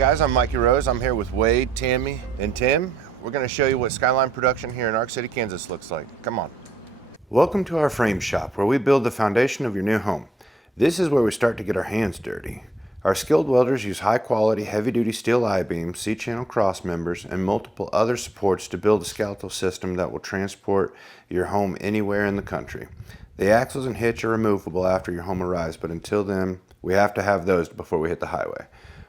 guys, I'm Mikey Rose. I'm here with Wade, Tammy, and Tim. We're going to show you what Skyline production here in Ark City, Kansas looks like. Come on. Welcome to our frame shop, where we build the foundation of your new home. This is where we start to get our hands dirty. Our skilled welders use high-quality, heavy-duty steel I-beams, C-channel cross members, and multiple other supports to build a skeletal system that will transport your home anywhere in the country. The axles and hitch are removable after your home arrives, but until then, we have to have those before we hit the highway.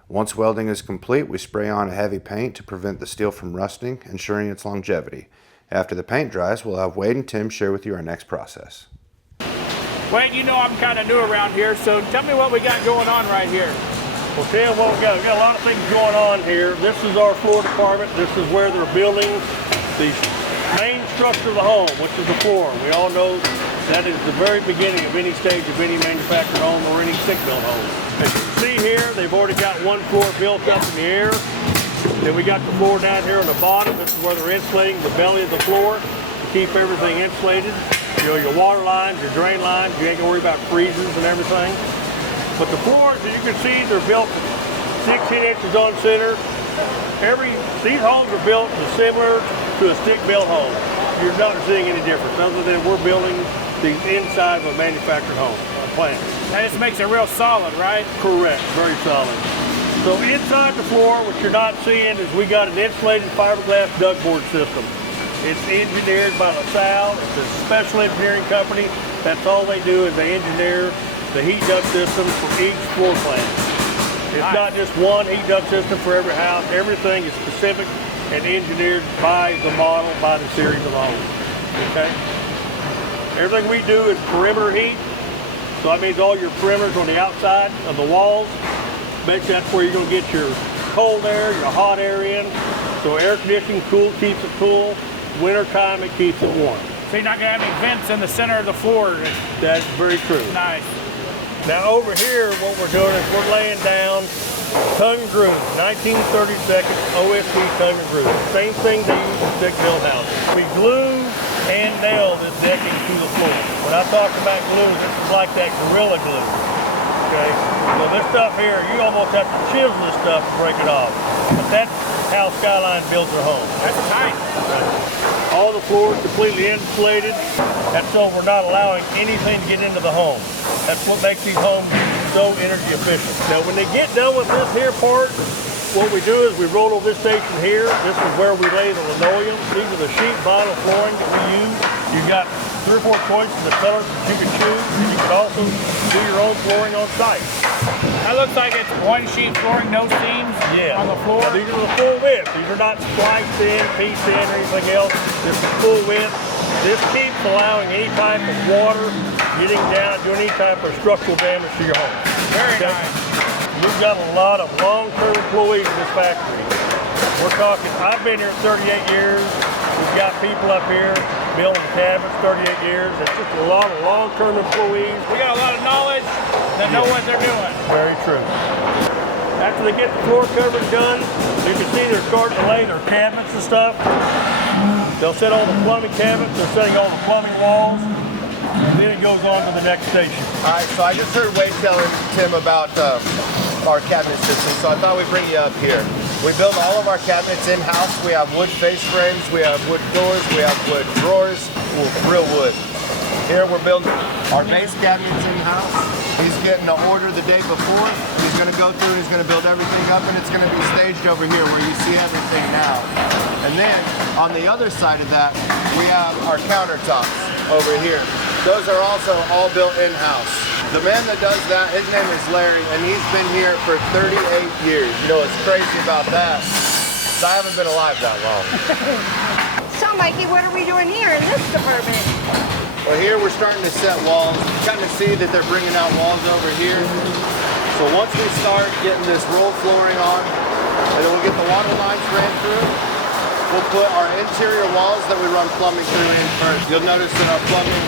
Once welding is complete, we spray on a heavy paint to prevent the steel from rusting, ensuring its longevity. After the paint dries, we'll have Wade and Tim share with you our next process. Wade, you know I'm kind of new around here, so tell me what we got going on right here. Well, Tim, what we got a lot of things going on here. This is our floor department. This is where they're building the main structure of the home, which is the floor. We all know that is the very beginning of any stage of any manufactured home or any stick-built home. As you can see here, they've already got one floor built up in the air. Then we got the floor down here on the bottom. This is where they're insulating the belly of the floor to keep everything insulated. You know, your water lines, your drain lines, you ain't gonna worry about freezes and everything. But the floors, as you can see, they're built 16 inches on center. These homes are built similar to a stick-built home. You're not seeing any difference other than we're building the inside of a manufactured home, a plant. That just makes it real solid, right? Correct, very solid. So inside the floor, what you're not seeing is we got an insulated fiberglass ductboard system. It's engineered by LaSalle. It's a special engineering company. That's all they do is they engineer the heat duct systems for each floor plan. It's not just one heat duct system for every house. Everything is specific and engineered by the model, by the series of homes. Okay? Everything we do is perimeter heat. So that means all your perimeters on the outside of the walls. Basically, that's where you're going to get your cold air, your hot air in. So air conditioning keeps it cool. Winter time, it keeps it warm. So you're not going to have any vents in the center of the floor. That's very true. Nice. Now over here, what we're doing is we're laying down tongue and groove, 1932 OSB tongue and groove. Same thing they use in stick-built houses. We glue and nail this decking to the floor. When I talk about glue, this is like that Gorilla Glue. Okay? So this stuff here, you almost have to chisel this stuff to break it off. But that's how Skyline builds their home. That's tight. All the floors completely insulated. That's so we're not allowing anything to get into the home. That's what makes these homes so energy efficient. Now when they get done with this here part, what we do is we roll over this station here. This is where we lay the linoleum. These are the sheet vinyl flooring that we use. You've got 3 or 4 choices of colors that you can choose. And you can also do your own flooring on site. That looks like it's one sheet flooring, no seams on the floor. Now, these are the full width. These are not spliced in, pieced in, or anything else. This is full width. This keeps allowing any type of water getting down, doing any type of structural damage to your home. Very nice. We've got a lot of long-term employees in this factory. We're talking, I've been here 38 years. We've got people up here building cabinets 38 years. It's just a lot of long-term employees. We got a lot of knowledge that know what they're doing. Very true. After they get the floor covering done, you can see they're starting to lay their cabinets and stuff. They'll set all the plumbing cabinets, they're setting all the plumbing walls, and then it goes on to the next station. All right, so I just heard Wade telling Tim about our cabinet system, so I thought we'd bring you up here. We build all of our cabinets in-house. We have wood face frames, we have wood doors, we have wood drawers, real wood. Here we're building our base cabinets in-house. He's getting an order the day before. He's going to go through, he's going to build everything up, and it's going to be staged over here where you see everything now. And then on the other side of that, we have our countertops over here. Those are also all built in-house. The man that does that, his name is Larry, and he's been here for 38 years. You know what's crazy about that? I haven't been alive that long. So Mikey, what are we doing here in this department? Well, here we're starting to set walls. You kind of see that they're bringing out walls over here. So once we start getting this roll flooring on, and then we get the water lines ran through, we'll put our interior walls that we run plumbing through in first. You'll notice that our plumbing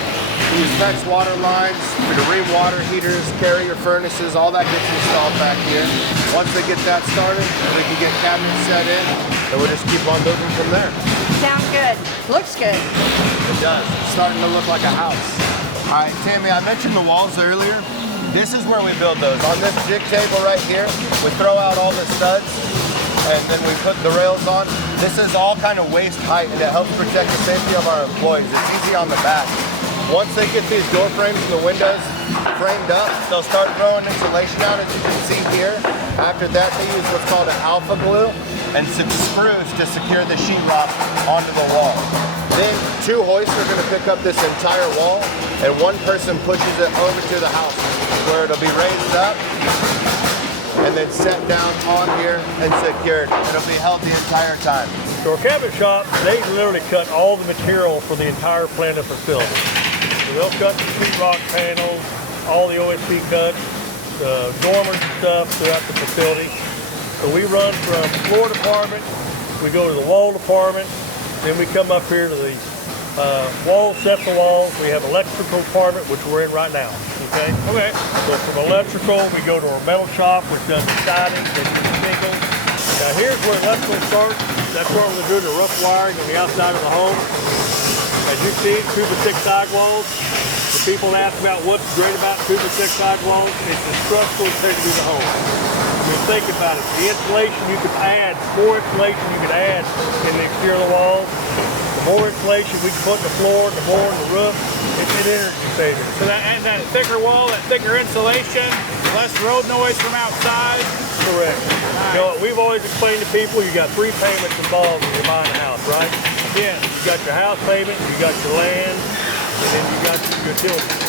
use PEX water lines, degree water heaters, carrier furnaces, all that gets installed back here. Once they get that started, we can get cabinets set in, and we'll just keep on moving from there. Sounds good. Looks good. It does. It's starting to look like a house. All right, Tammy, I mentioned the walls earlier. This is where we build those. On this jig table right here, we throw out all the studs and then we put the rails on. This is all kind of waist height and it helps protect the safety of our employees. It's easy on the back. Once they get these door frames and the windows framed up, they'll start throwing insulation out, as you can see here. After that, they use what's called an alpha glue and some screws to secure the sheetrock onto the wall. Then 2 hoists are gonna pick up this entire wall and 1 person pushes it over to the house where it'll be raised up and then set down on here and secured. It'll be held the entire time. So our cabinet shop, they literally cut all the material for the entire planted facility. So they'll cut the sheetrock panels, all the OSB cuts, the dormers and stuff throughout the facility. So we run from floor department, we go to the wall department, then we come up here to the walls, set the walls. We have electrical department, which we're in right now. Okay. Okay. So from electrical, we go to our metal shop, which does the siding and the shingles. Now here's where electrical starts. That's where we're doing the rough wiring on the outside of the home. As you see, 2x6 sidewalls. The people ask about what's great about 2x6 sidewalls. It's the structural integrity of the home. I mean, think about it. The insulation you could add, more insulation you could add in the exterior of the walls. The more insulation we can put in the floor, the more in the roof, it's an energy saving. So that thicker wall, that thicker insulation, less road noise from outside. Correct. Nice. You know, we've always explained to people, you got 3 payments involved when you're buying a house, right? Yeah. You got your house payment, you got your land, and then you got your utilities.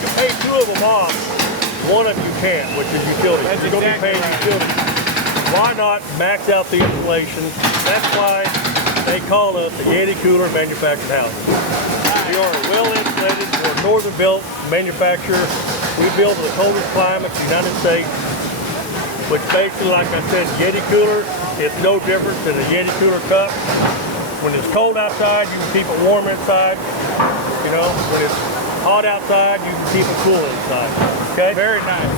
You can pay 2 of them off, one of them you can't, which is utilities. That's You're going to be exactly paying right. utilities. Why not max out the insulation? That's why they call us a Yeti Cooler manufactured house. We are a well-insulated, we're a northern-built manufacturer. We build in the coldest climates in the United States, which basically, like I said, Yeti Cooler, it's no different than a Yeti Cooler cup. When it's cold outside, you can keep it warm inside. You know, when it's hot outside, you can keep it cool inside. Okay? Very nice.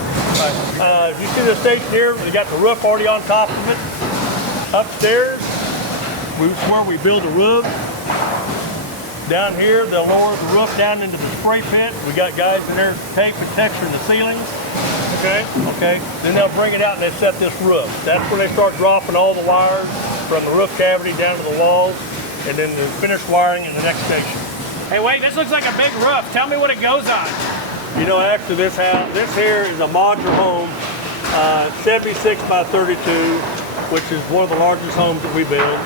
You see the station here, we got the roof already on top of it. Upstairs, where we build the roof. Down here, they'll lower the roof down into the spray pit. We got guys in there tape and texturing the ceilings. Okay. Okay. Then they'll bring it out and they set this roof. That's where they start dropping all the wires from the roof cavity down to the walls, and then the finished wiring in the next station. Hey, wait, this looks like a big roof. Tell me what it goes on. You know, actually this here is a modular home, 76 by 32, which is one of the largest homes that we build.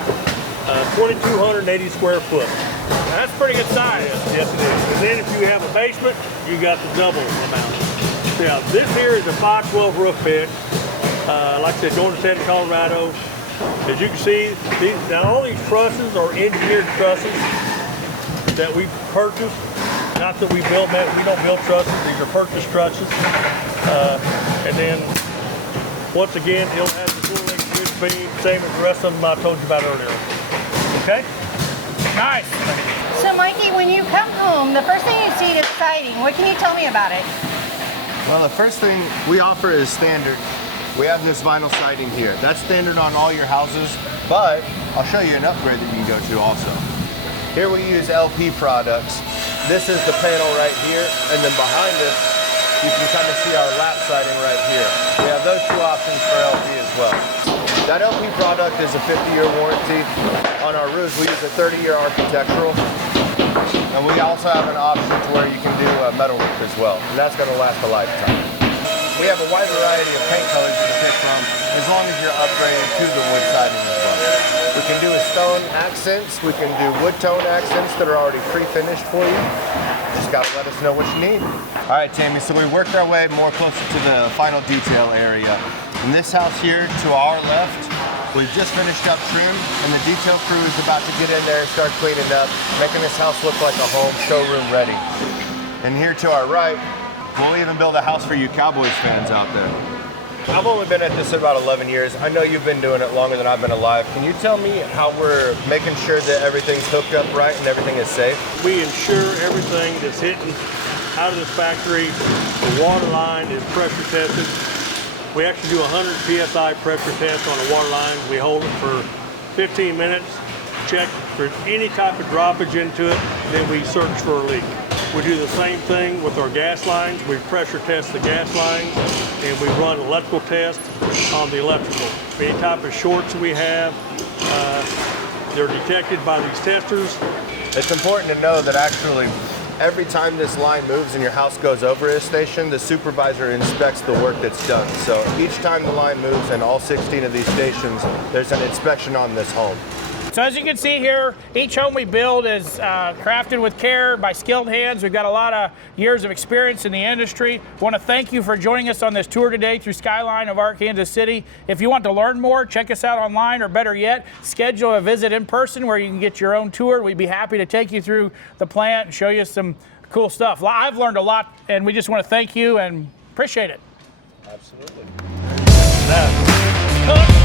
2,280 square foot. That's pretty good size. Yes, it is. And then if you have a basement, you got the double amount. Now, this here is a 512 roof pitch. Like I said, going to Santa Colorado. As you can see, now all these trusses are engineered trusses that we purchased. Not that we build that, we don't build trusses, these are purchased trusses. And then, once again, it'll have the full length bridge beam, same as the rest of them I told you about earlier. Okay? Nice. So Mikey, when you come home, the first thing you see is siding. What can you tell me about it? Well, the first thing we offer is standard. We have this vinyl siding here. That's standard on all your houses, but I'll show you an upgrade that you can go to also. Here we use LP products. This is the panel right here, and then behind us, you can kind of see our lap siding right here. We have those 2 options for LP as well. That LP product is a 50-year warranty. On our roofs, we use a 30-year architectural. And we also have an option to where you can do a metal roof as well. And that's going to last a lifetime. We have a wide variety of paint colors to pick from, as long as you're upgraded to the wood siding as well. We can do a stone accents, we can do wood tone accents that are already pre-finished for you. Just gotta let us know what you need. All right, Tammy, so we worked our way more closer to the final detail area. In this house here, to our left, we've just finished up trim, and the detail crew is about to get in there and start cleaning up, making this house look like a home, showroom ready. And here to our right, we'll even build a house for you Cowboys fans out there. I've only been at this about 11 years. I know you've been doing it longer than I've been alive. Can you tell me how we're making sure that everything's hooked up right and everything is safe? We ensure everything that's hitting out of this factory, the water line is pressure tested. We actually do a 100 PSI pressure test on a water line. We hold it for 15 minutes, check for any type of droppage into it, then we search for a leak. We do the same thing with our gas lines. We pressure test the gas lines, and we run electrical tests on the electrical. Any type of shorts we have, they're detected by these testers. It's important to know that actually every time this line moves and your house goes over a station, the supervisor inspects the work that's done. So each time the line moves in all 16 of these stations, there's an inspection on this home. So as you can see here, each home we build is crafted with care by skilled hands. We've got a lot of years of experience in the industry. Want to thank you for joining us on this tour today through Skyline of Kansas City. If you want to learn more, check us out online, or better yet, schedule a visit in person where you can get your own tour. We'd be happy to take you through the plant and show you some cool stuff. I've learned a lot, and we just want to thank you and appreciate it. Absolutely. Cook.